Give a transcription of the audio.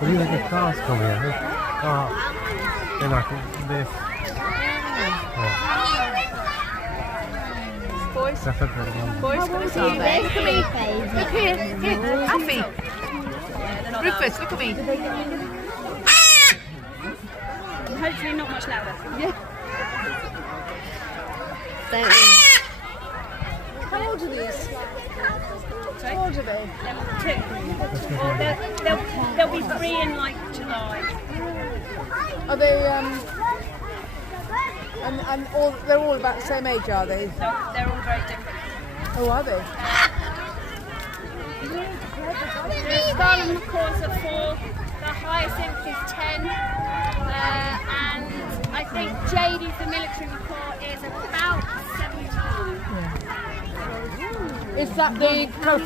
Well, you look at cars coming here. Oh, they're like this. Yeah. Boys, Definitely. boys, look at me. Look here, Alfie. Rufus, look at me. Hopefully not much louder. Yeah. How old are these? Sorry? How old are they? Two. Or they'll be 3 in like July. Are they and all they're all about the same age, are they? They're all very different. Oh, are they? The Scarlet macaws are 4, the hyacinth is 10, and I think Jady's the military macaw is about 17. Is that the